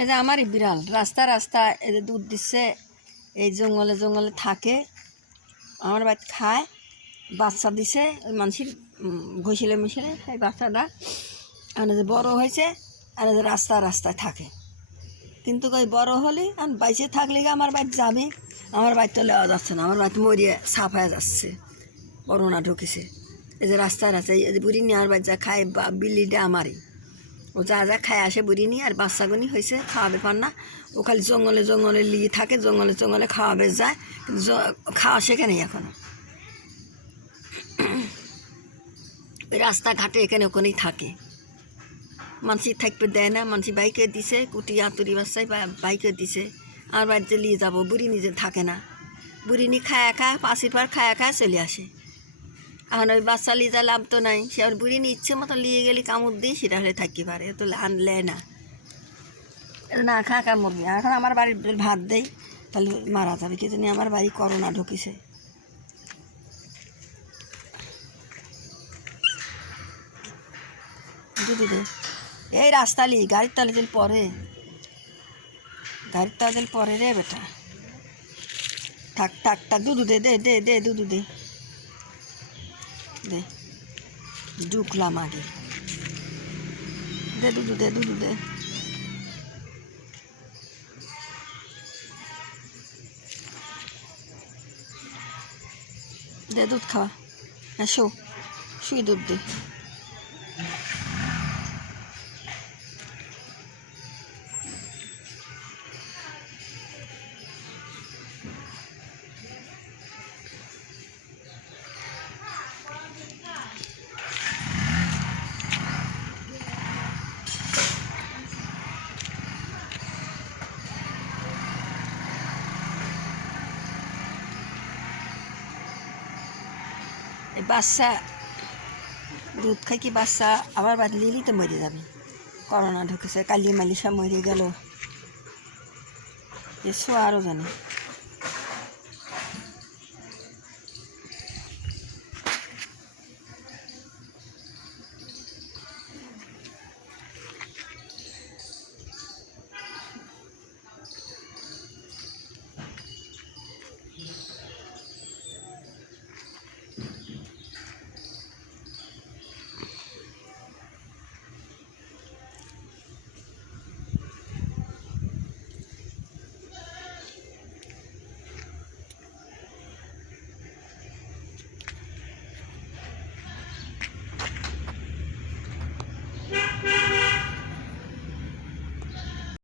এই যে আমারই বিড়াল রাস্তা রাস্তা এই যে দুধ দিচ্ছে, এই জঙ্গলে জঙ্গলে থাকে, আমার বাড়িতে খায়, বাচ্চা দিছে ওই মানুষের ঘষিলে মিশিলে এই বাচ্চাটা আর যে বড় হয়েছে আর যে রাস্তা রাস্তায় থাকে। কিন্তু ওই বড় হলে আর বাইসে থাকলে আমার বাড়িতে যাবে, আমার বাড়িতে লেওয়া যাচ্ছে না, আমার বাড়িতে মরিয়ে সাফ হয়ে যাচ্ছে, করোনা ঢুকেছে। এই যে রাস্তায় রাস্তায় এই যে বুড়ি নিয়ে আমার বাড়ি যা খায়, বিল্লিটা আমারই, ও যা যা খায় আসে বুড়ি নিয়ে, আর বাচ্চাগুনি হয়েছে খাওয়াবে পার না, ও খালি জঙ্গলে জঙ্গলে লিয়ে থাকে, জঙ্গলে জঙ্গলে খাওয়াবে যায়, কিন্তু খাওয়া শেখে নেই এখনো। ওই রাস্তাঘাটে এখানে ওখানেই থাকে, মানুষ থাকতে দেয় না, মানুষ বাইকে দিছে, কুটি আতুরি বাচ্চায় বাইকে দিছে, আমার বাড়িতে নিয়ে যাবো, বুড়ি নিজে থাকে না, বুড়ি নিয়ে খায়া খায় পাশির পার খায়া খায় চলে আসে। এখন ওই বাচ্চা নিয়ে যা লাভ তো নাই, সে আর বুড়ি নিয়ে ইচ্ছে মতো নিয়ে গেলে কামড় দিয়ে সেটা হলে থাকতে পারে, তো আনলে না, না খা কামড় দিয়ে। এখন আমার বাড়ির ভাত দেয় তাহলে মারা যাবে, কি জানি আমার বাড়ি করোনা ঢুকিছে। দুধু দে, এই রাস্তালি গাড়ির তালে দিল পরে, গাড়ির তালে দিল পরে রে বেটা, থাক থাক থাক, দুধু দে দে দে দে দুধু দে দে, ঢুকলাম আগে, দে দুধু দে দুধু দে, দে দুধ খাওয়া, হ্যাঁ শো শুয়ে দুধ দে। এই বাচ্চা দুধ খাই কি বাচ্চা আবার বাদ লিলি তো মরে যাবে, করোনা ঢুকেছে, কালি মালি সব মরে গেল, এসো আরও জানি।